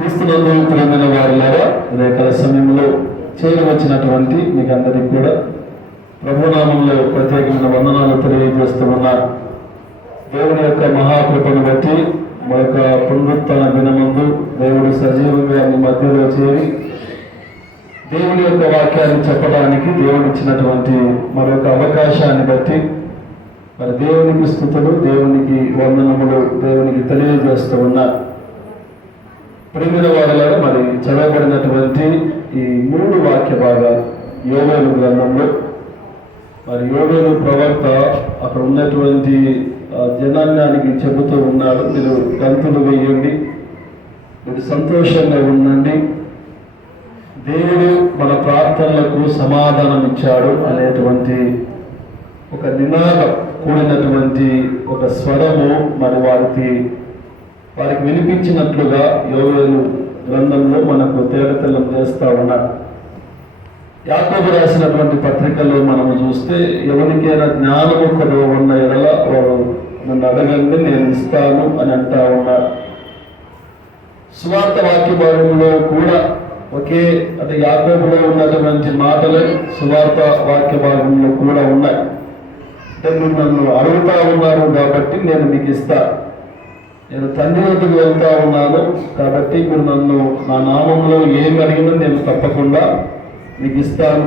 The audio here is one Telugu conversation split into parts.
క్రీస్తునందు ప్రియమైన వారులారా, రేఖల సమయంలో చేరవచ్చినటువంటి మీకు అందరికీ కూడా ప్రభునామంలో ప్రత్యేకమైన వందనాలు తెలియజేస్తూ ఉన్నారు. దేవుని యొక్క మహాకృపను బట్టి మా యొక్క పునరుత్థాన దినమందు దేవుడు సజీవంగా మీ మధ్యలో చేరి దేవుని యొక్క వాక్యాన్ని చెప్పడానికి దేవుడు ఇచ్చినటువంటి మరొక అవకాశాన్ని బట్టి మరి దేవునికి స్తుతులు, దేవునికి వందనములు దేవునికి తెలియజేస్తూ ఉన్నారు. ప్రియమైన వారులారా, మరి చదవబడినటువంటి ఈ 3 వాక్య భాగాలు యోవేలు గ్రంథంలో మరి యోవేలు ప్రవక్త అక్కడ ఉన్నటువంటి జనాంగానికి చెబుతూ ఉన్నాడు, మీరు గంతులు వేయండి, మీరు సంతోషంగా ఉండండి, దేవుడు మన ప్రార్థనలకు సమాధానం ఇచ్చాడు అనేటువంటి ఒక నినాదం కూడినటువంటి ఒక స్వరము మరి వారికి వినిపించినట్లుగా యోవేలు గ్రంథంలో మనకు తేటతెల్లం చేస్తూ ఉన్నారు. యాకోబు రాసినటువంటి పత్రికల్లో మనము చూస్తే ఎవరికైనా జ్ఞానము కొద్దిగా ఉన్న ఎడల వారు నన్ను అడగండి నేను ఇస్తాను అని అంటా ఉన్నారు. సువార్త వాక్య భాగంలో కూడా అంటే యాకోబులో ఉన్నటువంటి మాటలే సువార్త వాక్య భాగంలో కూడా ఉన్నాయి. అంటే మీరు నన్ను అడుగుతా ఉన్నారు కాబట్టి నేను మీకు ఇస్తాను, నేను తండ్రి వద్దకు వెళ్తా ఉన్నాను కాబట్టి మీరు నన్ను నా నామంలో ఏమి అడిగినా నేను తప్పకుండా మీకు ఇస్తాను.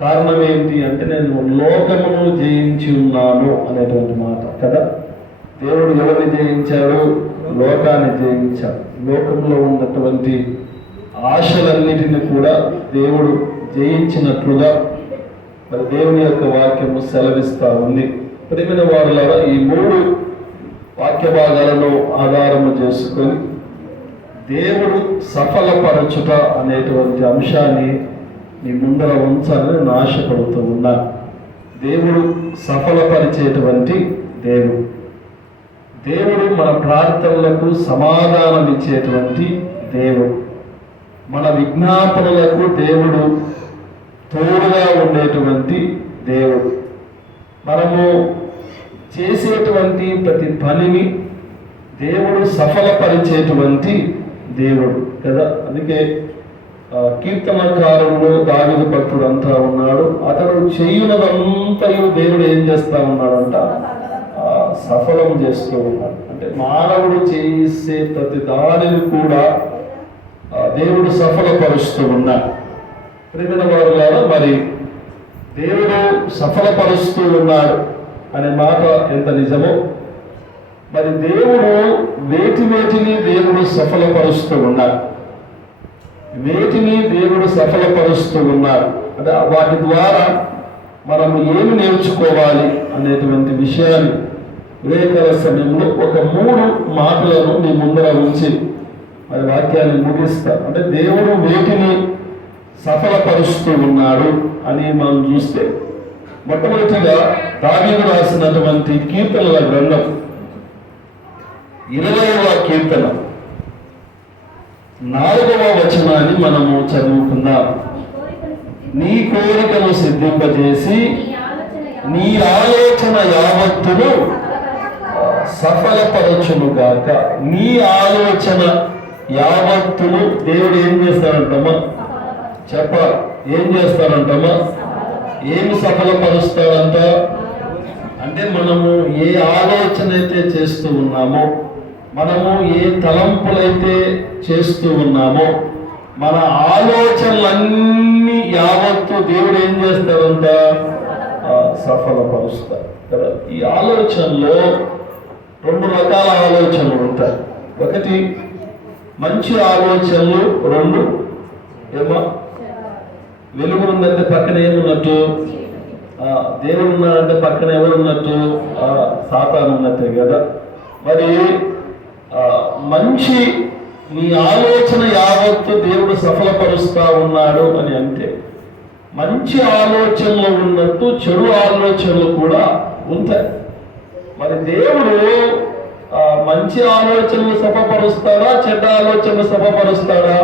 కారణం ఏంటి అంటే నేను లోకమును జయించి ఉన్నాను అనేటువంటి మాట కదా. దేవుడు ఎవరిని జయించాడు? లోకాన్ని జయించాడు. లోకంలో ఉన్నటువంటి ఆశలన్నిటిని కూడా దేవుడు జయించినట్లుగా మరి దేవుని యొక్క వాక్యము సెలవిస్తూ ఉంది. ప్రియమైన వారులారా, ఈ 3 వాక్య భాగాలను ఆధారము చేసుకొని దేవుడు సఫలపరచుట అనేటువంటి అంశాన్ని మీ ముందర ఉంచాలని నేను ఆశపడుతూ ఉన్నాను. దేవుడు సఫలపరిచేటువంటి దేవుడు మన ప్రార్థనలకు సమాధానం ఇచ్చేటువంటి దేవుడు, మన విజ్ఞాపనలకు దేవుడు తోడుగా ఉండేటువంటి దేవుడు, మనము చేసేటువంటి ప్రతి పనిని దేవుడు సఫలపరిచేటువంటి దేవుడు కదా. అందుకే కీర్తనకారుడు దావీదు భక్తుడు అంటా ఉన్నాడు, అతడు చేయునదంతయు దేవుడు ఏం చేస్తా ఉన్నాడంట? సఫలం చేస్తూ ఉన్నాడు. అంటే మానవుడు చేసే ప్రతి దానిని కూడా దేవుడు సఫలపరుస్తూ ఉన్నాడు. ప్రియమైన వారులారా, మరి దేవుడు సఫలపరుస్తూ ఉన్నాడు అనే మాట ఎంత నిజమో, మరి దేవుడు వేటిని దేవుడు సఫలపరుస్తూ ఉన్నాడు. దేవుడు సఫలపరుస్తూ ఉన్నారు అంటే వాటి ద్వారా మనం ఏమి నేర్చుకోవాలి అనేటువంటి విషయాన్ని వివేకాల సమయంలో ఒక 3 మాటలను మీ ముందర ఉంచి మరి వాక్యాన్ని ముగిస్తారు. అంటే దేవుడు వేటిని సఫలపరుస్తూ ఉన్నాడు అని మనం చూస్తే, మొట్టమొదటిగా దావీదు రాసినటువంటి కీర్తనల గ్రంథం 20వ కీర్తన 4వ వచనాన్ని మనము చదువుకుందాం. నీ కోరికను సిద్ధింపజేసి నీ ఆలోచన యావత్తును సఫలపరచునుగాక. నీ ఆలోచన యావత్తును దేవుడు ఏం చేస్తాడంటమ్మా? చెప్పాలి. ఏం చేస్తాడంటమ్మా? ఏమి సఫలపరుస్తాడంట అంటే మనము ఏ ఆలోచన అయితే చేస్తూ ఉన్నామో, మనము ఏ తలంపులైతే చేస్తూ ఉన్నామో, మన ఆలోచనలన్నీ యావత్తు దేవుడు ఏం చేస్తాడంట? సఫలపరుస్తాడు కదా. ఈ ఆలోచనలో 2 రకాల ఆలోచనలు ఉంటాయి. ఒకటి మంచి ఆలోచనలు, 2 ఏమో వెలుగు ఉందంటే పక్కన ఏమున్నట్టు? దేవుడు ఉన్నాడంటే పక్కన ఎవరున్నట్టు? సాతాను ఉన్నట్టే కదా. మరి మంచి నీ ఆలోచన యావత్తు దేవుడు సఫలపరుస్తా ఉన్నాడు అని అంటే, మంచి ఆలోచనలు ఉన్నట్టు చెడు ఆలోచనలు కూడా ఉంటాయి. మరి దేవుడు మంచి ఆలోచనలు సఫలపరుస్తాడా, చెడ్డ ఆలోచనలు సఫలపరుస్తాడా?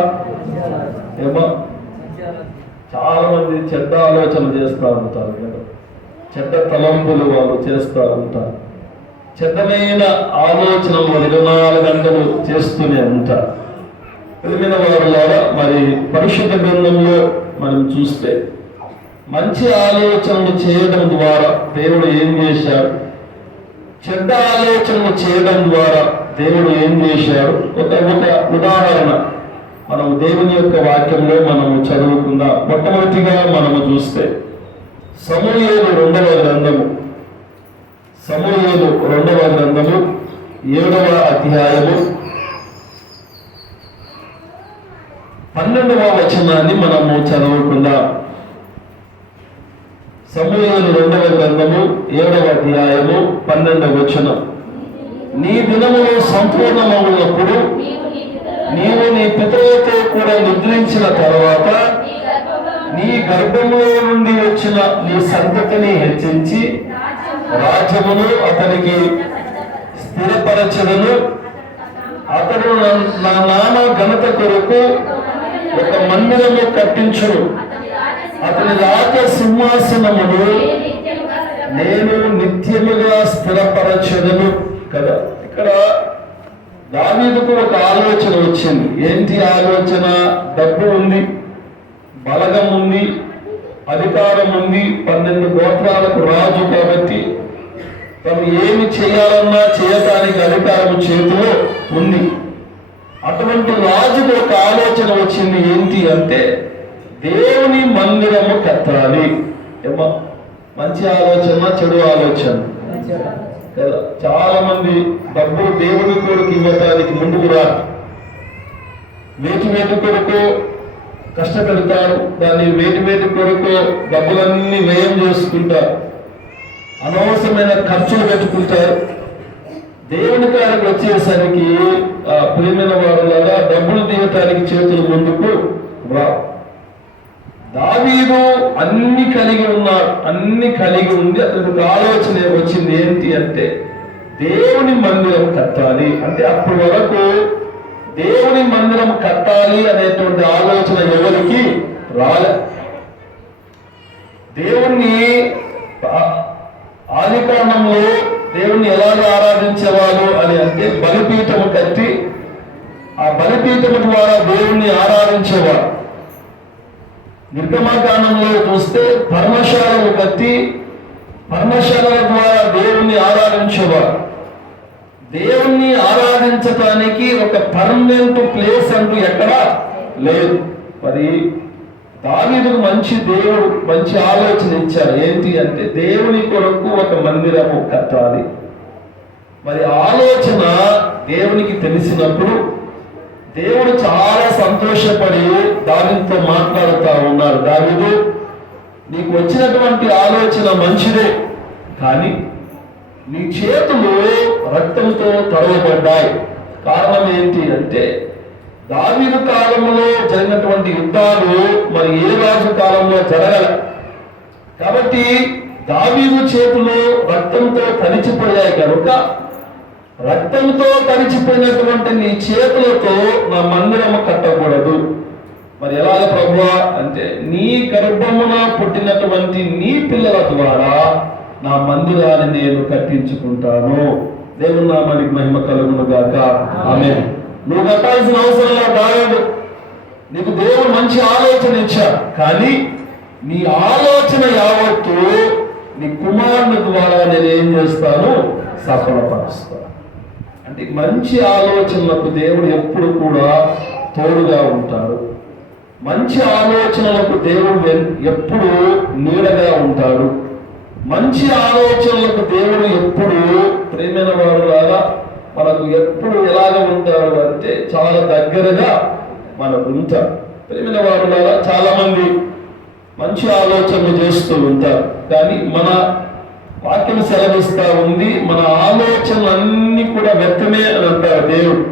ఏమో చాలా మంది చెడ్డ ఆలోచనలు చేస్తూ ఉంటారు కదా, చెడ్డ తలంపులు వాళ్ళు చేస్తూ ఉంటారు. చెడ్డమైన ఆలోచనలు 24 గంటలు చేస్తూనే ఉంటారు. ప్రియమైన వారులారా, మరి పరిశుద్ధ గ్రంథంలో మనం చూస్తే మంచి ఆలోచనలు చేయడం ద్వారా దేవుడు ఏం చేశాడు, చెడ్డ ఆలోచనలు చేయడం ద్వారా దేవుడు ఏం చేశాడు, ఒక ఉదాహరణ మనం దేవుని యొక్క వాక్యంలో మనము చదువుకుందాం. మొట్టమొదటిగా మనము చూస్తే సమూయేలు 2వ గ్రంథము 7వ అధ్యాయము 12వ వచనాన్ని మనము చదువుకుందాం. సమూయేలు 2వ గ్రంథము 7వ అధ్యాయము 12వ వచనం. నీ దినములు సంపూర్ణమవునప్పుడు నీవు నీ పితరులతో కూడా నిద్రించిన తర్వాత నీ గర్భములో నుండి వచ్చిన నీ సంతతిని హెచ్చించి రాజ్యమును అతనికి స్థిరపరచదను. అతడు నా నామ ఘనత కొరకు ఒక మందిరము కట్టించును. అతని రాజ సింహాసనమును నేను నిత్యముగా స్థిరపరచదను. కదా, ఇక్కడ దావీదుకు ఒక ఆలోచన వచ్చింది. ఏంటి ఆలోచన? డబ్బు ఉంది, బలగం ఉంది, అధికారం ఉంది, 12 గోత్రాలకు రాజు కాబట్టి తను ఏమి చేయాలన్నా చేయటానికి అధికారం చేతిలో ఉంది. అటువంటి రాజుకు ఒక ఆలోచన వచ్చింది. ఏంటి అంటే దేవుని మందిరము కట్టాలి. ఏమో మంచి ఆలోచన, చెడు ఆలోచన కదా. చాలా మంది డబ్బులు దేవుని కొరకు ఇవ్వటానికి ముందుకు రారు. వేటి కొరకు కష్టపెడతారు, దాన్ని వేటి కొరకు డబ్బులన్నీ వ్యయం చేసుకుంటారు, అనవసరమైన ఖర్చులు పెట్టుకుంటారు. దేవుని కాడికి వచ్చేసరికి ప్రియమైన వారులాగా డబ్బులు తీయటానికి చేతులు ముందుకు రావు. దావీదు అన్ని కలిగి ఉన్నాడు, అన్ని కలిగి ఉంది. అతనికి ఆలోచన వచ్చింది. ఏంటి అంటే దేవుని మందిరం కట్టాలి. అంటే అప్పటి వరకు దేవుని మందిరం కట్టాలి అనేటువంటి ఆలోచన ఎవరికి రాలే. దేవుణ్ణి ఆదికాండంలో దేవుణ్ణి ఎలాగ ఆరాధించేవాళ్ళు అని అంటే బలిపీఠము కట్టి ఆ బలిపీఠము ద్వారా దేవుణ్ణి ఆరాధించేవాడు. నిర్గమకాండంలో చూస్తే పర్మశాలను కట్టి పర్మశాలల ద్వారా దేవుణ్ణి ఆరాధించేవారు. దేవుణ్ణి ఆరాధించటానికి ఒక పర్మనెంట్ ప్లేస్ అంటూ ఎక్కడా లేదు. మరి దావీదుకు దేవుడు మంచి ఆలోచన ఇచ్చారు. ఏంటి అంటే దేవుని కొరకు ఒక మందిరము కట్టాలి. మరి ఆలోచన దేవునికి తెలిసినప్పుడు దేవుడు చాలా సంతోషపడి దావీదుతో మాట్లాడుతూ ఉన్నారు. దావీదు, నీకు వచ్చినటువంటి ఆలోచన మంచిదే, కానీ నీ చేతులు రక్తంతో తడవబడ్డాయి. కారణం ఏంటి అంటే దావీదు కాలంలో జరిగినటువంటి యుద్ధాలు మరి ఏ రాజు కాలంలో జరగల. కాబట్టి దావీదు చేతులు రక్తంతో తడిచిపోయాయి కనుక రక్తంతో తడిచిపోయినటువంటి నీ చేతులతో నా మందిరము కట్టకూడదు. మరి ఎలాగ ప్రభువా అంటే నీ గర్భమున పుట్టినటువంటి నీ పిల్లల ద్వారా నా మందిరాన్ని నేను కట్టించుకుంటాను. దేవుని నామానికి మహిమ కలుగును గాక. ఆమేన్. నువ్వు కట్టాల్సిన అవసరం కాదు. నీకు దేవుడు మంచి ఆలోచన ఇచ్చాడు, కానీ నీ ఆలోచన యావత్తు నీ కుమారుని ద్వారా నేను ఏం చేస్తాను? సఫలపరుస్తాను. అంటే మంచి ఆలోచనలకు దేవుడు ఎప్పుడు కూడా తోడుగా ఉంటాడు. మంచి ఆలోచనలకు దేవుడు ఎప్పుడు నీడగా ఉంటాడు. మంచి ఆలోచనలకు దేవుడు ఎప్పుడు ప్రేమైన వారులాగా మనకు ఎప్పుడు ఎలాగ ఉంటాడు అంటే చాలా దగ్గరగా మనకు ఉంటాడు. ప్రేమైన వారులాగా చాలా మంది మంచి ఆలోచనలు చేస్తూ ఉంటారు, కానీ మన వాక్యం సెలవిస్తా ఉంది మన ఆలోచనలన్నీ కూడా వ్యర్థమే అని అంటారు దేవుడు.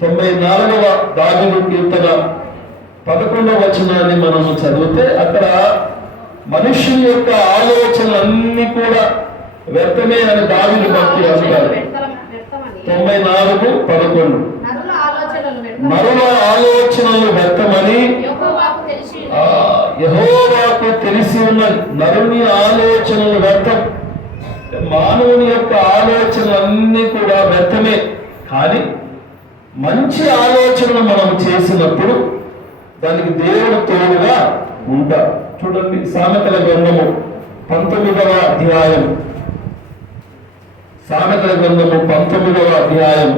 94వ దావీదు కీర్తన 11వ వచనాన్ని మనము చదివితే అక్కడ మనుష్యుని యొక్క ఆలోచనలన్నీ కూడా వ్యర్థమే అని దావీదు భక్తి అంటారు. 94:11 నరుల ఆలోచనలు వ్యర్థమని యెహోవాకు తెలిసి ఉన్నది. నరుని ఆలోచనలు వ్యర్థం. మానవుని యొక్క ఆలోచనలన్నీ కూడా వ్యర్థమే, కానీ మంచి ఆలోచనలు మనం చేసినప్పుడు దానికి దేవుడు తోడుగా ఉంటాడు. చూడండి, సామెతల గ్రంథము 19వ అధ్యాయం, సామెతల గ్రంథము 19వ అధ్యాయం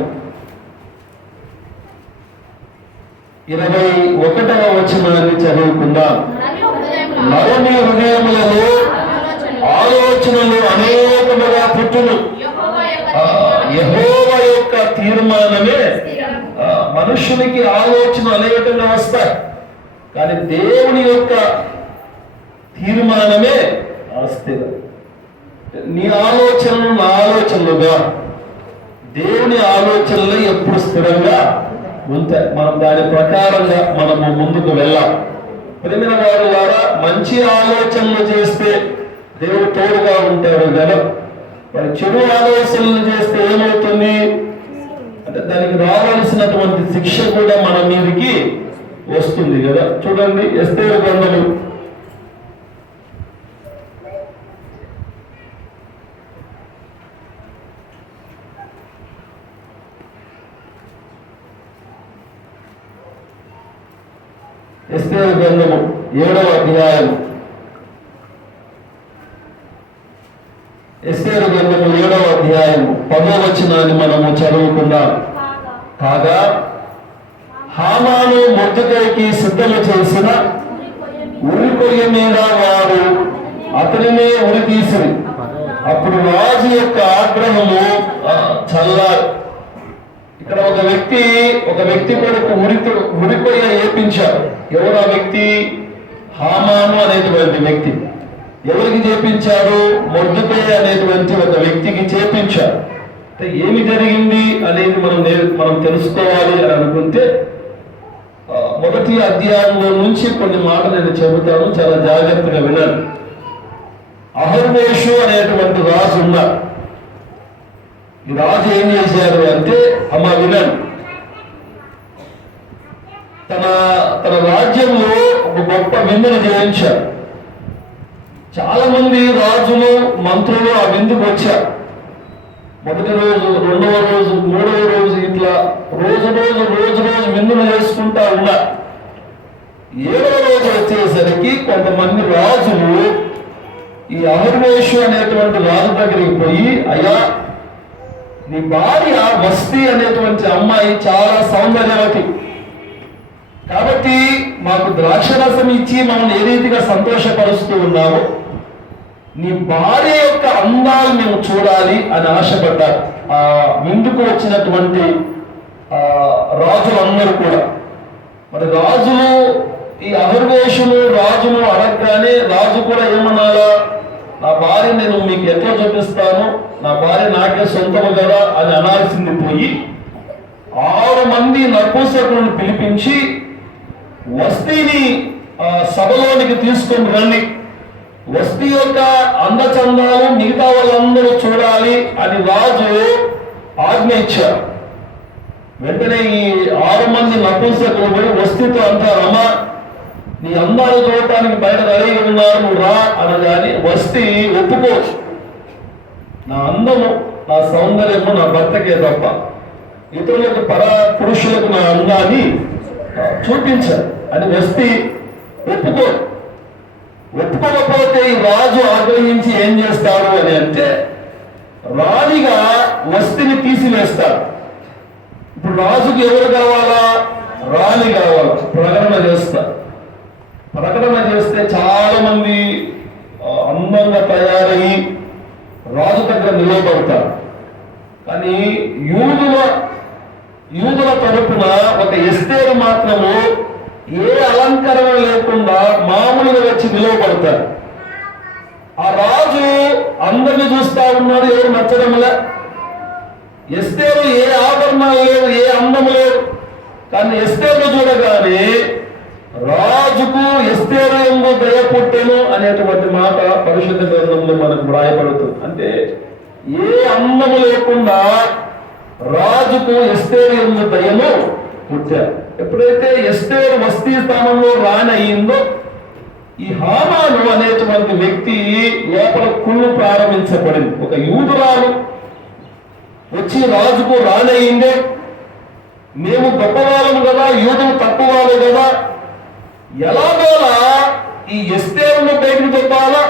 21వ వచనాన్ని చదువుకుందాం. నరుని హృదయములలో ఆలోచనలు అనేకముగా పుట్టును, యెహోవా యొక్క తీర్మానమే. మనుషునికి ఆలోచన అనేకంగా వస్తాయి, కానీ దేవుని యొక్క తీర్మానమే స్థిరం. నీ ఆలోచనలు నా ఆలోచనలుగా, దేవుని ఆలోచనలు ఎప్పుడు స్థిరంగా ఉంటాయి. మనం దాని ప్రకారంగా మనము ముందుకు వెళ్ళాలి. ప్రేమైన వారి ద్వారా మంచి ఆలోచనలు చేస్తే దేవుడు తోడుగా ఉంటాడు కదా. మరి చెడు ఆలోచనలు చేస్తే ఏమవుతుంది అంటే దానికి రావాల్సినటువంటి శిక్ష కూడా మన మీదకి వస్తుంది కదా. చూడండి, ఎస్తేరు గ్రంథము 7వ అధ్యాయం, ఎస్తేరు గ్రంథము 7వ అధ్యాయం 10వ వచనాన్ని మనము చదువుకుందాం. కాగా హామాను మొర్దెకైకి సిద్ధము చేసిన ఉరి కొయ్య మీద వారు అతనినే ఉరి తీసిరి. అప్పుడు రాజు యొక్క ఆగ్రహము చల్లారు. ఇక్కడ ఒక వ్యక్తి కొరకు ఉరికొయ్య ఏపించారు. ఎవరు ఆ వ్యక్తి? హామాను అనేటువంటి వ్యక్తి. ఎవరికి చేపించారు? మొర్దెకై అనేటువంటి ఒక వ్యక్తికి చేపించారు. ఏమి జరిగింది అనేది మనం తెలుసుకోవాలి అని అనుకుంటే మొదటి అధ్యాయంలో నుంచి కొన్ని మాటలు నేను చెబుతాను, చాలా జాగ్రత్తగా వినండి. అహర్వేషు అనేటువంటి రాజు ఉన్నారు. ఈ రాజు ఏం చేశారు అంటే, వినండి, తన రాజ్యంలో ఒక గొప్ప విందును చేయించారు. చాలా మంది రాజులు, మంత్రులు ఆ విందుకు వచ్చారు. మొదటి రోజు, 2వ రోజు, 3వ రోజు, ఇట్లా రోజు విందును చేసుకుంటా ఉన్నారు. 7వ రోజు వచ్చేసరికి కొంతమంది రాజులు ఈ అహర్వేషు అనేటువంటి రాజు దగ్గరికి పోయి, అయ్యా, నీ భార్య వస్తీ అనేటువంటి అమ్మాయి చాలా సౌందర్యవతి, కాబట్టి మాకు ద్రాక్షరసం ఇచ్చి మనం ఏ రీతిగా సంతోషపరుస్తూ ఉన్నామో నీ భార్య యొక్క అందాలు మేము చూడాలి అని ఆశపడ్డారు ఆ విందుకు వచ్చినటువంటి రాజులందరూ కూడా. మరి రాజులు, ఈ అహర్వేషులు రాజును అడగగానే రాజు కూడా ఏమన్నారా, నా భార్య నేను మీకు ఎట్లా చూపిస్తాను, నా భార్య నాకే సొంతము కదా అని అనాల్సింది పోయి 6 మంది నపుంసకులను పిలిపించి వస్తీని సభలోనికి తీసుకొని రండి, వస్తీ యొక్క అందచందాలు మిగతా వాళ్ళందరూ చూడాలి అని రాజు ఆజ్ఞ ఇచ్చారు. వెంటనే ఈ 6 మంది నపుంసకులు పోయి వస్తీతో అంటారు, అమ్మా, నీ అందాలు చూడటానికి బయట రెడీగా ఉన్నారు, నువ్వు రా అనగాని వస్తీ ఒప్పుకోవచ్చు. నా అందము, నా సౌందర్యము నా భర్తకే తప్ప ఇతరులకు పురుషులకు నా అందాన్ని చూపించారు అని వస్తీ ఒప్పుకోకపోతే ఈ రాజు ఆగ్రహించి ఏం చేస్తారు అని అంటే రాణిగా వస్తిని తీసివేస్తారు. ఇప్పుడు రాజుకి ఎవరు కావాలా? రాణి కావాలా. ప్రకటన చేస్తే చాలా మంది అందంగా తయారయ్యి రాజు దగ్గర నిలబడతారు. కానీ యూదుల తరపున ఒక ఎస్తేరు మాత్రము ఏ అలంకరణ లేకుండా మామూలుగా వచ్చి నిలవబడతారు. ఆ రాజు అందరిని చూస్తా ఉన్నాడు, ఎవరు నచ్చడంలే. ఎస్తేరు ఏ ఆభరణాలు లేవు, ఏ అందము లేవు. కానీ ఎస్తేరు చూడగానే రాజుకు ఎస్తేరు ఎందు దయ పుట్టెను అనేటువంటి మాట పరిశుద్ధ గ్రంథంలో మనకు వ్రాయబడుతుంది. అంటే ఏ అందము లేకుండా రాజుకు ఎస్తేరు ఎందు దయను పుట్టారు. ఎప్పుడైతే ఎస్తేరు వస్తీ స్థానంలో రాణి అయ్యిందో ఈ హామాను అనేటువంటి వ్యక్తి లోపల కుళ్ళు ప్రారంభించబడింది. ఒక యూదురాలు వచ్చి రాజుకు రాణి అయ్యిందే, మేము గొప్పవాళ్ళము కదా, యూదులు తక్కువ వాళ్ళు కదా, ఎలాగోలా ఈ ఎస్తేరును బయటకు చెప్పాలా.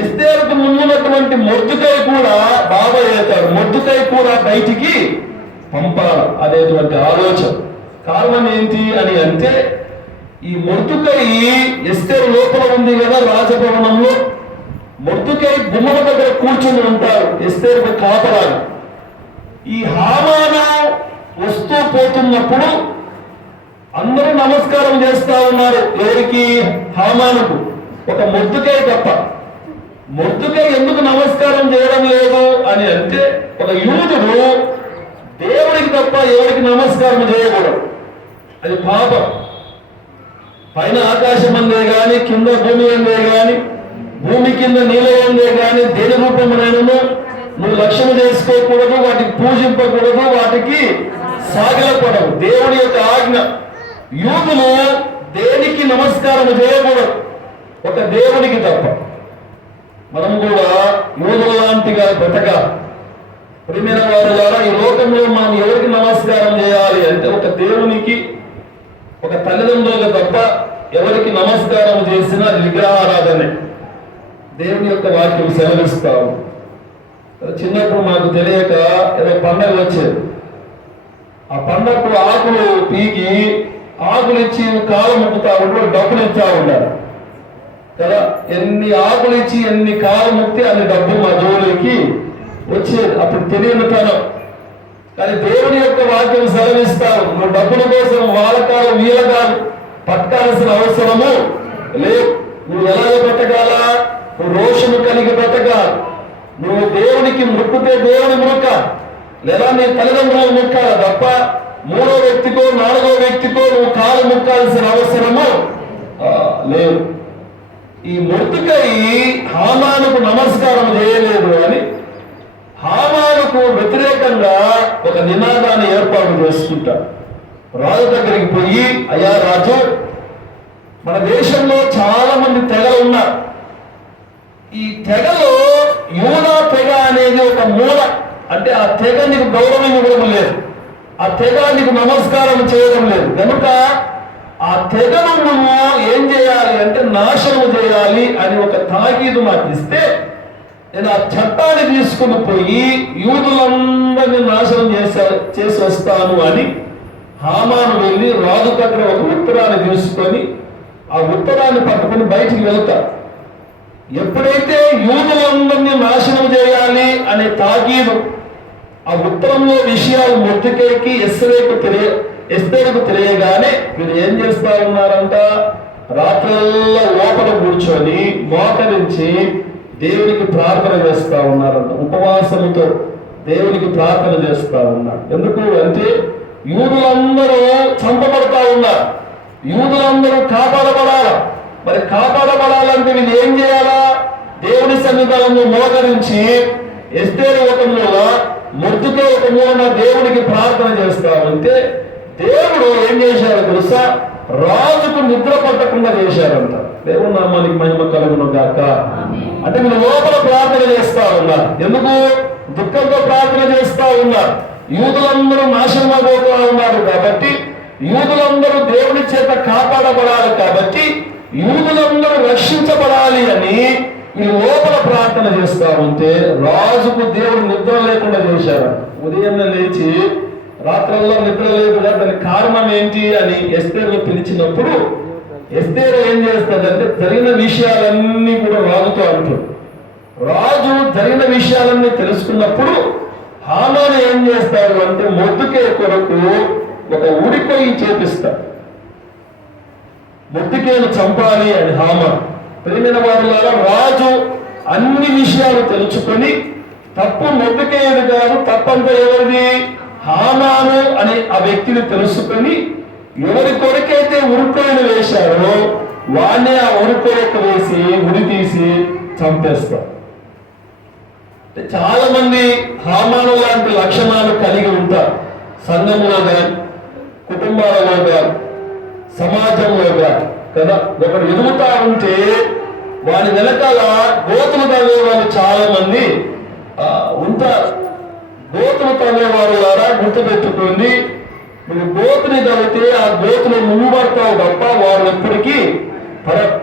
ఎస్తేరుకు ముందున్నటువంటి మొర్దుకై కూడా బాబా ఏతాడు, మొర్దుకై కూడా బయటికి పంపాల అనేటువంటి ఆలోచన. కారణం ఏంటి అని అంటే, ఈ మొర్దుకై ఎస్తేరు లోపల ఉంది కదా రాజభవనంలో, మొర్దుకై గుమ్మల దగ్గర కూర్చొని ఉంటారు ఎస్తేరుకు కాపలాలు. ఈ హామాను వస్తూ పోతున్నప్పుడు అందరూ నమస్కారం చేస్తా ఉన్నారు. ఎవరికి? హామానుకు. ఒక మొర్దుకై తప్ప. మొర్దుకై ఎందుకు నమస్కారం చేయడం లేదు అని అంటే, ఒక యూదుడు దేవుడికి తప్ప ఎవరికి నమస్కారం చేయకూడదు, అది పాపం. పైన ఆకాశం అందే గాని, కింద భూమి అందే గాని, భూమి కింద నీళ్ళ అందే గాని దేని రూపమునైనను నువ్వు లక్ష్యం చేసుకోకూడదు, వాటికి పూజింపకూడదు, వాటికి సాగిలపడవు. దేవుడి యొక్క ఆజ్ఞ. యూదులు దేనికి నమస్కారం చేయకూడదు, ఒక దేవుడికి తప్ప. మనం కూడా యూదుల లాంటిగా బ్రతకాలి. ప్రియమైన వారి ద్వారా ఈ లోకంలో మనం ఎవరికి నమస్కారం చేయాలి అంటే, ఒక దేవునికి, ఒక తల్లిదండ్రులకు తప్ప ఎవరికి నమస్కారం చేసినా విగ్రహారాధనే. దేవుని యొక్క వాక్యం సెలవిస్తాము. చిన్నప్పుడు మాకు తెలియక ఏదో పండగ వచ్చేది. ఆ పండగకు ఆకులు పీకి ఆకులు ఇచ్చి కాలు ముక్కుతా ఉంటే డబ్బులు ఇచ్చా ఉండాలి కదా. ఎన్ని ఆకులు ఇచ్చి ఎన్ని కాలు ముక్తి అన్ని డబ్బులు మా జోలికి వచ్చేది. అప్పుడు తెలియని తనం. కానీ దేవుని యొక్క వాక్యం సెలవిస్తావు, నువ్వు డబ్బుల కోసం వాళ్ళ కాలు వీళ్ళ కాలు పట్టాల్సిన అవసరము లేదు. నువ్వు ఎలాగ బ్రతకాలా? నువ్వు రోషము కలిగి బ్రతకాలి. నువ్వు దేవునికి మొక్కుతే దేవుని మొక్క, లేదా నీ తల్లిదండ్రులు మొక్కాల తప్ప మూడో వ్యక్తికో నాలుగో వ్యక్తికో నువ్వు కాలు మొక్కాల్సిన అవసరము లేదు. ఈ మొర్దుకై హామానుకు నమస్కారం చేయలేదు అని హామానుకు వ్యతిరేకంగా ఒక నినాదాన్ని ఏర్పాటు చేసుకుంటాడు. రాజు దగ్గరికి పోయి, అయ్యా రాజు, మన దేశంలో చాలా మంది తెగలు ఉన్నారు. ఈ తెగలో యూదా తెగ అనేది ఒక మూల. అంటే ఆ తెగ నీకు గౌరవం ఇవ్వడం లేదు, ఆ తెగ నీకు నమస్కారం చేయడం లేదు. కనుక ఆ తెగను నువ్వు ఏం చేయాలి అంటే నాశనం చేయాలి అని ఒక తాకీదు మాకు ఇస్తే, నేను ఆ చట్టాన్ని తీసుకుని పోయి యూదులందరినీ నాశనం చేసి వస్తాను అని హామాను వెళ్ళి రాజు దగ్గర ఒక ఉత్తరాన్ని తీసుకొని ఆ ఉత్తరాన్ని పట్టుకుని బయటికి వెళ్తారు. ఎప్పుడైతే యూదులందరినీ నాశనం చేయాలి అనే తాకీదు, ఆ ఉత్తరంలో విషయాలు మొర్దుకైకి ఎస్తేరుకు తెలియగానే వీళ్ళు ఏం చేస్తా ఉన్నారంట, రాత్రల్లా లోపల కూర్చొని మోకరించి దేవునికి ప్రార్థన చేస్తా ఉన్నారంట. ఉపవాసంతో దేవునికి ప్రార్థన చేస్తా ఉన్నారు. ఎందుకు అంటే యూదులందరూ చంపబడతా ఉన్నారు, యూదులందరూ కాపాడబడాలి. మరి కాపాడబడాలంటే వీళ్ళు ఏం చేయాలా? దేవుని సన్నిధానంలో మోకరించి ఎస్తేరు ఒక మూల, మొర్దుకై ఒక మూలన దేవునికి ప్రార్థన చేస్తా ఉంటే దేవుడు ఏం చేశారు తెలుసా? రాజుకు నిద్ర పట్టకుండా చేశారంట. దేవుని నామానికి మహిమ కలుగును గాక. అంటే మీరు లోపల ప్రార్థన చేస్తా ఉన్నారు. ఎందుకు? దుఃఖంతో ప్రార్థన చేస్తా ఉన్నారు. యూదులందరూ నాశనం అయిపోతూ ఉన్నారు కాబట్టి, యూదులందరూ దేవుని చేత కాపాడబడాలి కాబట్టి, యూదులందరూ రక్షించబడాలి అని ఈ లోపల ప్రార్థన చేస్తా ఉంటే రాజుకు దేవుడు నిద్ర లేకుండా చేశారు. ఉదయం లేచి రాత్రుల్లో నిద్ర లేకుండా దానికి కారణం ఏంటి అని ఎస్తేరును పిలిచినప్పుడు ఎస్తేరు ఏం చేస్తాడంటే జరిగిన విషయాలన్నీ కూడా రాజుతో అంటాడు. రాజు జరిగిన విషయాలన్నీ తెలుసుకున్నప్పుడు హామాను ఏం చేస్తాడు అంటే మొర్దుకై కొరకు ఒక ఉడికొయ్యి చేపిస్తాడు. మొర్దుకైను చంపాలి అని హామాను. ప్రియమైన వారులారా, రాజు అన్ని విషయాలు తెలుసుకొని తప్పు మొర్దుకైది కాదు, తప్పంతా ఎవరిది? హామాను అనే ఆ వ్యక్తిని తెలుసుకొని ఎవరి కొరకైతే ఉరికొయ్యను వేశారో వాడిని ఆ ఉరికొయ్యకు వేసి ఉరి తీసి చంపేస్తారు. చాలా మంది హామాను లాంటి లక్షణాలు కలిగి ఉంటారు. సంఘంలో కానీ, కుటుంబాలలో కానీ, సమాజంలో కానీ కదా. ఒకడు ఎదుగుతా ఉంటే వాడి వెనకాల గోతులు తవ్వే వాళ్ళు చాలా మంది ఉంటారు. గోతులు తవ్వే వారు ద్వారా గుర్తుపెట్టుకోండి, నువ్వు గోతుని తవ్వితే ఆ గోతులో నువ్వు పడతావు తప్ప వారు ఎప్పటికీ పడరు.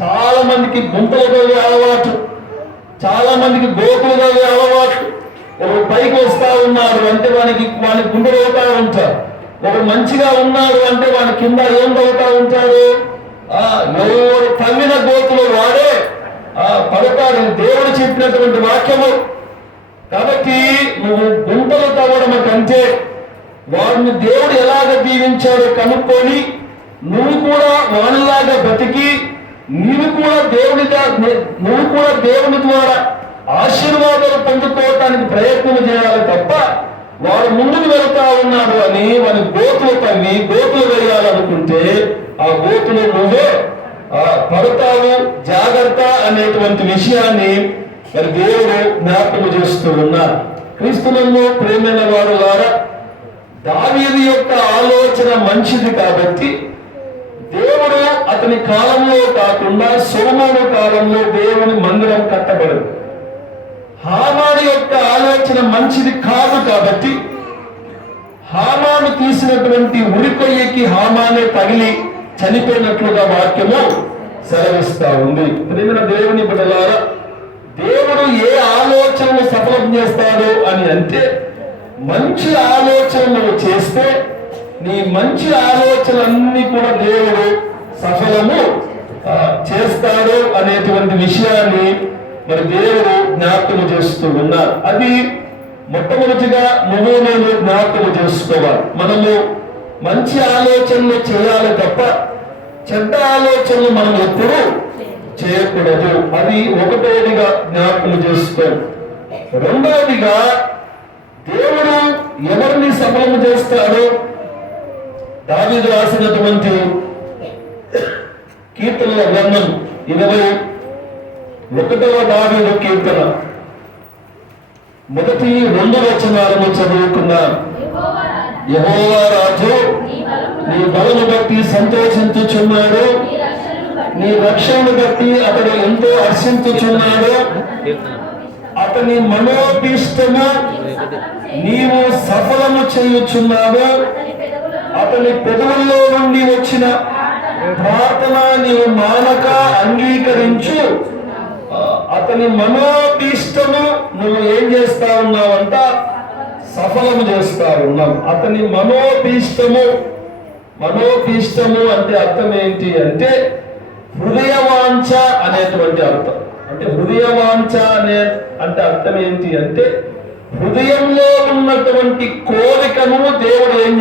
చాలా మందికి గుంతలు తవ్వే అలవాటు, చాలా మందికి గోతులు తవ్వే అలవాటు. ఒకరు పైకి వస్తా ఉన్నారు అంటే వానికి గుండెలు అవుతా ఉంటారు. ఒకరు మంచిగా ఉన్నాడు అంటే వాని కింద ఏం తవ్వుతా ఉంటారు. ఎవరు తవ్విన గోతులు వాడే పడతాడు. దేవుడు చెప్పినటువంటి వాక్యము. కాబట్టి నువ్వు గుంటలు తవ్వడం కంటే వారిని దేవుడు ఎలాగ దీవించాడో కనుక్కొని నువ్వు కూడా వానిలాగా బ్రతికి నువ్వు కూడా దేవుని ద్వారా ఆశీర్వాదాలు పొందుకోవటానికి ప్రయత్నం చేయాలి తప్ప వాడు ముందుకు వెళ్తా ఉన్నాడు అని వాని గోతులు తవ్వి గోతులు వేయాలనుకుంటే ఆ గోతులు నువ్వే పడతావు. జాగ్రత్త అనేటువంటి విషయాన్ని మరి దేవుడు జ్ఞాపకం చేస్తూ ఉన్నారు. క్రీస్తునందు ప్రేమైన వారులారా, దావీదు యొక్క ఆలోచన మంచిది కాబట్టి దేవుడు అతని కాలంలో కాకుండా సొలొమోను కాలంలో దేవుని మందిరం కట్టబడదు. హామాను యొక్క ఆలోచన మంచిది కాదు కాబట్టి హామాను తీసినటువంటి ఉరికొయ్యకి హామానే తగిలి చనిపోయినట్లుగా వాక్యము సెలవిస్తా ఉంది. ప్రియమైన దేవుని బిడ్డలారా, దేవుడు ఏ ఆలోచనను సఫలం చేస్తాడు అని అంటే మంచి ఆలోచనలు చేస్తే నీ మంచి ఆలోచనలన్నీ కూడా దేవుడు సఫలము చేస్తాడు అనేటువంటి విషయాన్ని మరి దేవుడు జ్ఞాపకం చేస్తూ ఉన్నారు. అది మొట్టమొదటిగా నువ్వు నేను జ్ఞాపకం చేసుకోవాలి. మనము మంచి ఆలోచనలు చేయాలి తప్ప చెడ్డ ఆలోచనలు మనం ఎప్పుడూ చేయకూడదు. అది ఒకటోదిగా జ్ఞాపకం చేసుకోవాలి. రెండవదిగా దేవుడు ఎవరిని సఫలం చేస్తాడో దావీదు రాసినటువంటి కీర్తనల గ్రంథం 21వ దావీదు కీర్తన మొదటి 2 వచనాలను చదువుకున్నాం. యెహోవా రాజు నీ బలము బట్టి సంతోషించుచున్నాడు, నీ రక్షణను బట్టి అతడు ఎంతో హర్షించుచున్నాడు. అతని మనోభీష్టము నీవు సఫలము చేయుచున్నావు. అతని పెదవుల్లో నుండి వచ్చిన ప్రార్థన నీవు మానక అంగీకరించు. అతని మనోభీష్టము నువ్వు ఏం చేస్తా ఉన్నావంట? సఫలము చేస్తా ఉన్నావు. అతని మనోభీష్టము అంటే అర్థం ఏంటి అంటే హృదయవాంఛ అనేటువంటి అర్థం. అంటే హృదయవాంఛ అంటే అర్థం ఏంటి అంటే హృదయంలో ఉన్నటువంటి కోరికను దేవుడు ఏం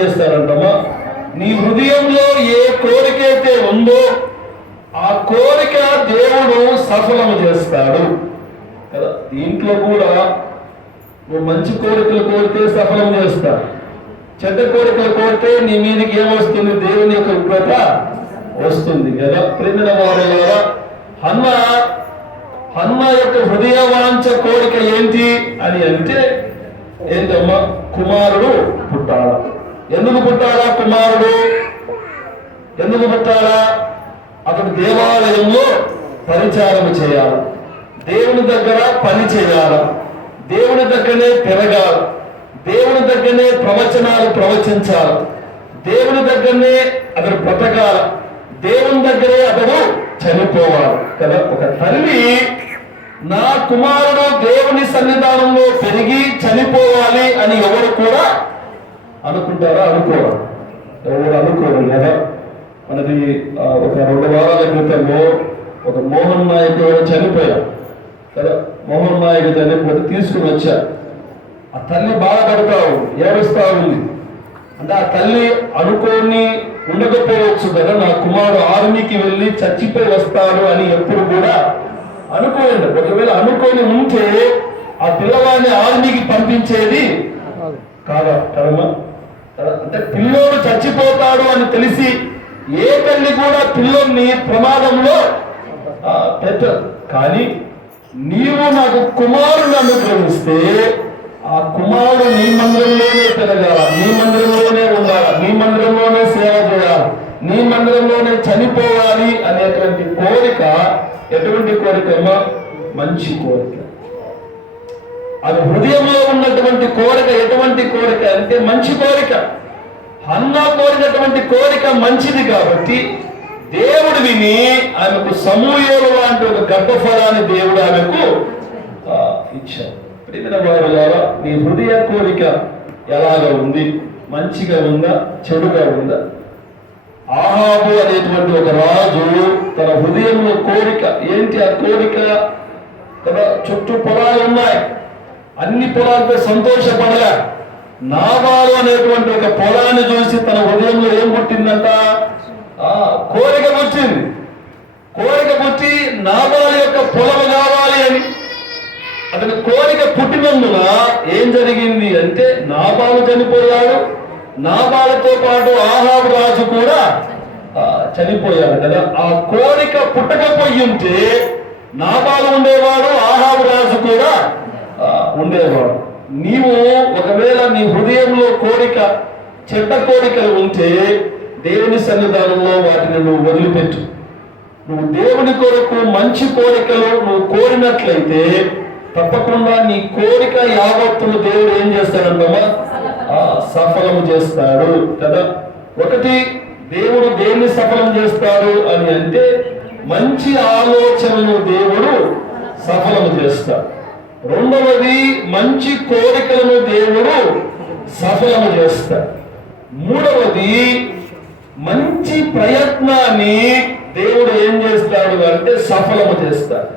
చేస్తారంటమ్మా? నీ హృదయంలో ఏ కోరిక అయితే ఉందో ఆ కోరిక దేవుడు సఫలము చేస్తాడు కదా. దీంట్లో కూడా నువ్వు మంచి కోరికలు కోరితే సఫలం చేస్తాడు, చెడ్డ కోరికలు కోరితే నీ మీదకి ఏమొస్తుంది? దేవుని యొక్క ఉగ్రత వస్తుంది కదా. ప్రేమిన వారులారా, హన్న యొక్క హృదయవాంఛ కోరిక ఏంటి అని అంటే ఏంటమ్మా? కుమారుడు పుట్టాలా. ఎందుకు పుట్టాలా కుమారుడు? ఎందుకు పుట్టాలా? అతడు దేవాలయంలో పరిచారం చేయాలి, దేవుని దగ్గర పని చేయాలి, దేవుని దగ్గరనే పెరగాలి, దేవుని దగ్గరనే ప్రవచనాలు ప్రవచించాలి, దేవుని దగ్గరనే అతడు బ్రతకాలి, దేవుని దగ్గరే అతడు చనిపోవాలి కదా. ఒక తల్లి నా కుమారుడు దేవుని సన్నిధానంలో పెరిగి చనిపోవాలి అని ఎవరు కూడా అనుకుంటారా? అనుకోరు. ఎవరు అనుకోరు కదా. మనది ఒక 2 వారాల క్రితంలో ఒక మోహన్ నాయక్ చనిపోయారు కదా. మోహన్ నాయక్ చనిపోతే తీసుకుని వచ్చా. ఆ తల్లి బాధపడతా ఉంది, ఏడుస్తా ఉంది. అంటే ఆ తల్లి అనుకోని ఉండకపోవచ్చు కదా, నా కుమారుడు ఆర్మీకి వెళ్ళి చచ్చిపోయి వస్తాడు అని ఎప్పుడు కూడా అనుకోండి. ఒకవేళ అనుకొని ఉంటే ఆ పిల్లవాడిని ఆర్మీకి పంపించేది కాదా కదమ్మా? అంటే పిల్లోడు చచ్చిపోతాడు అని తెలిసి ఏ తల్లి కూడా పిల్లోని ప్రమాదంలో పెట్టదు. కానీ నీవు నాకు కుమారుని అనుగ్రహిస్తే ఆ కుమారుడు నీ మందిరంలోనే పెరగాల, నీ మందిరంలోనే ఉండాలి, నీ మందిరంలోనే సేవ చేయాలి, నీ మందిరంలోనే చనిపోవాలి అనేటువంటి కోరిక ఎటువంటి కోరిక? మంచి కోరిక. అది హృదయంలో ఉన్నటువంటి కోరినటువంటి కోరిక ఎటువంటి కోరిక అంటే మంచి కోరిక. హన్నా కోరినటువంటి కోరిక మంచిది కాబట్టి దేవుడు విని ఆమెకు సమూయేలు లాంటి ఒక గర్భఫలాన్ని దేవుడు ఆమెకు ఇచ్చాడు. ప్రియమైన వారులారా, నీ హృదయ కోరిక ఎలాగ ఉంది? మంచిగా ఉందా, చెడుగా ఉందా? ఆహాబు అనేటువంటి ఒక రాజు తన హృదయంలో కోరిక ఏంటి? ఆ కోరిక తన చుట్టూ పొలాలు ఉన్నాయి, అన్ని పొలాలతో సంతోషపడలే. నాబాలు అనేటువంటి ఒక పొలాన్ని చూసి తన హృదయంలో ఏం పుట్టిందంట? కోరిక పుట్టింది. కోరిక పుట్టి నాబాలు యొక్క పొలం కావాలి అని అతని కోరిక పుట్టినందున ఏం జరిగింది అంటే నాబాలు చనిపోయాడు. నాబాలుతో పాటు ఆహాబు రాజు కూడా చనిపోయాడు కదా. ఆ కోరిక పుట్టకపోయి ఉంటే నాబాలు ఉండేవాడు, ఆహాబు రాజు కూడా ఉండేవాడు. నీవు ఒకవేళ నీ హృదయంలో కోరిక, చెడ్డ కోరికలు ఉంటే దేవుని సన్నిధానంలో వాటిని నువ్వు వదిలిపెట్టు. నువ్వు దేవుని కొరకు మంచి కోరికలు నువ్వు కోరినట్లయితే తప్పకుండా నీ కోరిక యావత్తును దేవుడు ఏం చేస్తాడంటావా? సఫలం చేస్తాడు కదా. ఒకటి, దేవుడు దేన్ని సఫలం చేస్తాడు అని అంటే మంచి ఆలోచనలు దేవుడు సఫలం చేస్తాడు. రెండవది, మంచి కోరికలను దేవుడు సఫలము చేస్తాడు. మూడవది, మంచి ప్రయత్నాన్ని దేవుడు ఏం చేస్తాడు అంటే సఫలము చేస్తాడు.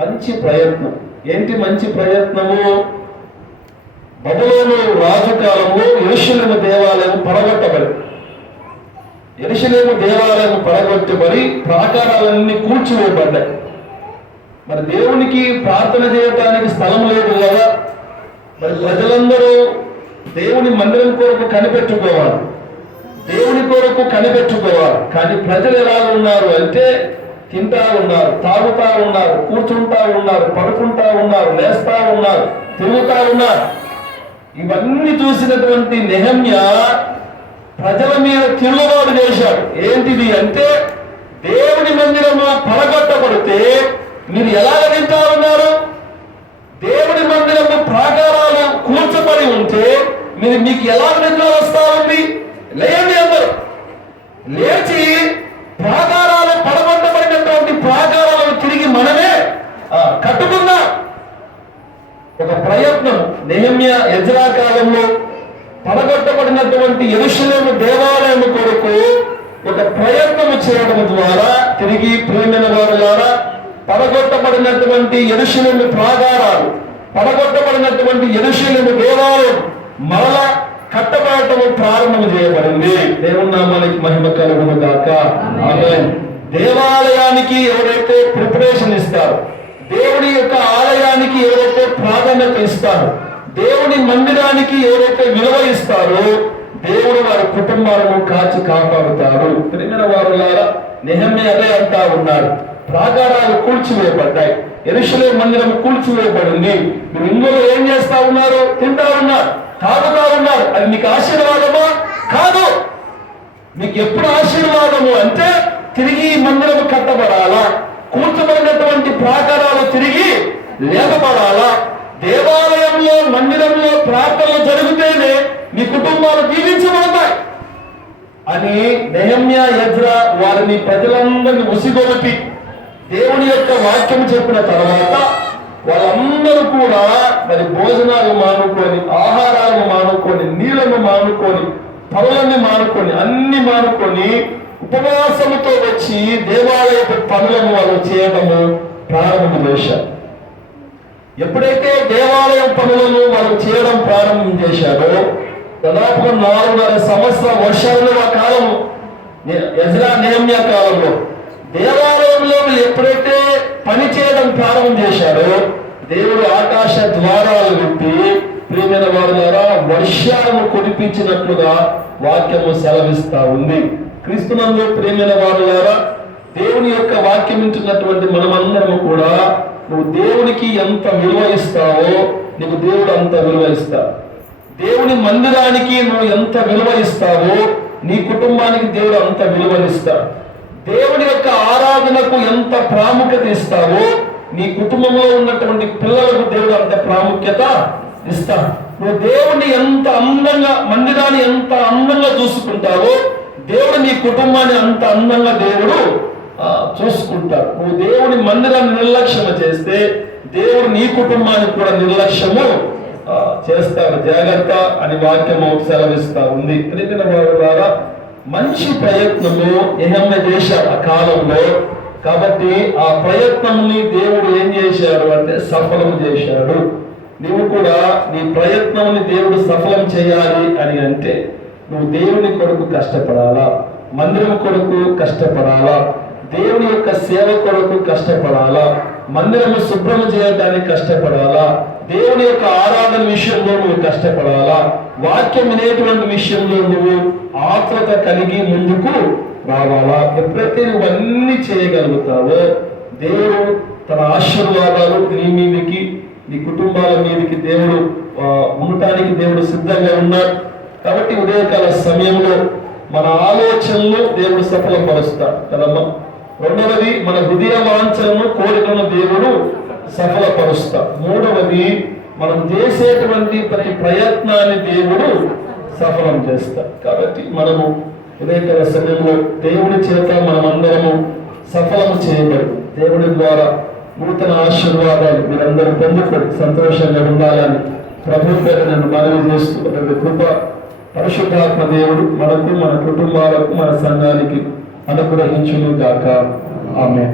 మంచి ప్రయత్నం ఏంటి? మంచి ప్రయత్నము బబులోను రాజు కాలంలో యెరూషలేము దేవాలయం పడగొట్టబడి, యెరూషలేము దేవాలయం పడగొట్టబడి ప్రాకారాలన్నీ కూల్చివేయబడ్డాయి. మరి దేవునికి ప్రార్థన చేయడానికి స్థలం లేదు కదా. మరి ప్రజలందరూ దేవుని మందిరం కొరకు కనిపెట్టుకోవాలి, దేవుని కొరకు కనిపెట్టుకోవాలి. కానీ ప్రజలు ఎలా ఉన్నారు అంటే తింటా ఉన్నారు, తాగుతా ఉన్నారు, కూర్చుంటా ఉన్నారు, పడుకుంటా ఉన్నారు, లేస్తా ఉన్నారు, తిరుగుతా ఉన్నారు. ఇవన్నీ చూసినటువంటి నెహమ్యా ప్రజల మీద తిరుగుబాటు చేశాడు. ఏంటిది అంటే దేవుని మందిరము పడగొట్టబడితే మీరు ఎలాగ తింటా ఉన్నారు? దేవుని మందిరము ప్రాకారాలు కూర్చబడి ఉంటే మీకు ఎలాగ నిద్ర వస్తా ఉంది? లేండి, అందరూ లేచి ప్రాకారాలు పడగొట్టబడినటువంటి ప్రాకారాలను తిరిగి మనమే కట్టుకుందాం. ఒక ప్రయత్నం నెహెమ్యా ఎజ్రా కాలంలో పడగొట్టబడినటువంటి యెరూషలేము దేవాలయం కొరకు ఒక ప్రయత్నం చేయడం ద్వారా తిరిగి ప్రియమైన వారులారా పడగొట్టబడినటువంటి యెరూషలేము ప్రాకారాలు, పడగొట్టబడినటువంటి యెరూషలేము దేవాలయం మరలా కట్టబడటము ప్రారంభం చేయబడింది. దేవుని నామానికి మహిమ కలుగును గాక. ఆమేన్. దేవాలయానికి ఎవరైతే ప్రిపరేషన్ ఇస్తారు, దేవుని యొక్క ఆలయానికి ఎవరైతే ప్రాధాన్యత ఇస్తారు, దేవుని మందిరానికి ఎవరైతే విలువ ఇస్తారో దేవుడు వారి కుటుంబాలను కాచి కాపాడుతారు. ప్రియమైన వారులారా, నెహెమ్యా అదే అంటా ఉన్నాడు. ప్రాకారాలు కూల్చివేయబడ్డాయి, యెరూషలేము మందిరం కూల్చివేయబడింది. మీరు ఇందులో ఏం చేస్తా ఉన్నారు? తింటా ఉన్నారు, తాగుతా ఉన్నారు. అది మీకు ఆశీర్వాదమా? కాదు. మీకు ఎప్పుడు ఆశీర్వాదము అంటే తిరిగి మందిరము కట్టబడాలా, కూర్చబడినటువంటి ప్రాకారాలు తిరిగి లేపబడాలా, దేవాలయంలో మందిరంలో ప్రార్థనలు జరిగితేనే మీ కుటుంబాలు దీవించబడతాయి అని నెహెమ్యా ఎజ్రా వారిని ప్రజలందరినీ ఉసిగొలిపి దేవుని యొక్క వాక్యం చెప్పిన తర్వాత వాళ్ళందరూ కూడా మరి భోజనాలు మానుకొని, ఆహారాలు మానుకొని, నీళ్లను మానుకొని, పనులన్నీ మానుకొని, అన్ని మానుకొని ఉపవాసముతో వచ్చి దేవాలయపు పనులను వాళ్ళు చేయడము ప్రారంభం చేశారు. ఎప్పుడైతే దేవాలయం పనులను వాళ్ళు చేయడం ప్రారంభం చేశారో దాదాపుగా 4.5 సంవత్సరాల వర్షాలు ఆ కాలం ఎజ్రా నెహెమ్యా కాలంలో దేవాలయంలో ఎప్పుడైతే పని చేయడం ప్రారంభం చేశారో దేవుడు ఆకాశ ద్వారాలు విప్పి ప్రియమైన వారి ద్వారా వర్షాలను కురిపించినట్లుగా వాక్యము సెలవిస్తా ఉంది. క్రీస్తునందు ప్రియమైన వారి ద్వారా దేవుని యొక్క వాక్యం వింటున్నటువంటి మనమందరము కూడా నువ్వు దేవునికి ఎంత విలువ ఇస్తావో నీకు దేవుడు అంత విలువ ఇస్తావు. దేవుని మందిరానికి నువ్వు ఎంత విలువ ఇస్తావో నీ కుటుంబానికి దేవుడు అంత విలువనిస్తాడు. దేవుని యొక్క ఆరాధనకు ఎంత ప్రాముఖ్యత ఇస్తావో నీ కుటుంబంలో ఉన్నటువంటి పిల్లలకు దేవుడు అంత ప్రాముఖ్యత ఇస్తాడు. నువ్వు దేవుణ్ణి ఎంత అందంగా, మందిరాన్ని ఎంత అందంగా చూసుకుంటావో దేవుడు నీ కుటుంబాన్ని అంత అందంగా దేవుడు చూసుకుంటాడు. నువ్వు దేవుని మందిరాన్ని నిర్లక్ష్యం చేస్తే దేవుడు నీ కుటుంబాన్ని కూడా నిర్లక్ష్యము చేస్తాడు. జాగ్రత్త అని వాక్యము సెలవిస్తా ఉంది. ఎందుకంటే వారి ద్వారా మంచి ప్రయత్నము యెహోవా చేశాడు ఆ కాలంలో. కాబట్టి ఆ ప్రయత్నంని దేవుడు ఏం చేశాడు అంటే సఫలం చేశాడు. నువ్వు కూడా నీ ప్రయత్నంని దేవుడు సఫలం చేయాలి అని అంటే నువ్వు దేవుని కొరకు కష్టపడాలా, మందిరం కొరకు కష్టపడాలా, దేవుని యొక్క సేవ కొరకు కష్టపడాలా, మందిరము శుభ్రం చేయడానికి కష్టపడాలా, దేవుని యొక్క ఆరాధన విషయంలో నువ్వు కష్టపడాలా, వాక్యం అనేటువంటి విషయంలో నువ్వు ఆత్రత కలిగి ముందుకు రావాలా. ఎప్పుడైతే నువ్వు అన్ని చేయగలుగుతావో దేవుడు తన ఆశీర్వాదాలు నీ మీదకి, నీ కుటుంబాల మీదకి దేవుడు ఉండటానికి దేవుడు సిద్ధంగా ఉన్నాడు. కాబట్టి ఉదయకాల సమయంలో మన ఆలోచనలు దేవుడు సఫలపరుస్తాడు కదమ్మా. రెండవది, మన హృదయ వాంఛలను, కోరికలను దేవుడు సఫలపరుస్తాడు. మూడవది, మనం చేసేటువంటి ప్రతి ప్రయత్నాన్ని దేవుడు సఫలం చేస్తాడు. కాబట్టి మనము ఉదయకాల సమయంలో దేవుని చేత మనమందరము సఫలం చేయబడి దేవుడి ద్వారా నూతన ఆశీర్వాదాలు మీరందరూ పొందుకొని సంతోషంగా ఉండాలని ప్రభు పేరు నన్ను మనవి చేస్తూ కృప పరిశుద్ధాత్మ దేవుడు మనకు, మన కుటుంబాలకు, మన సంఘానికి అనుగ్రహించును గాక. ఆమేన్.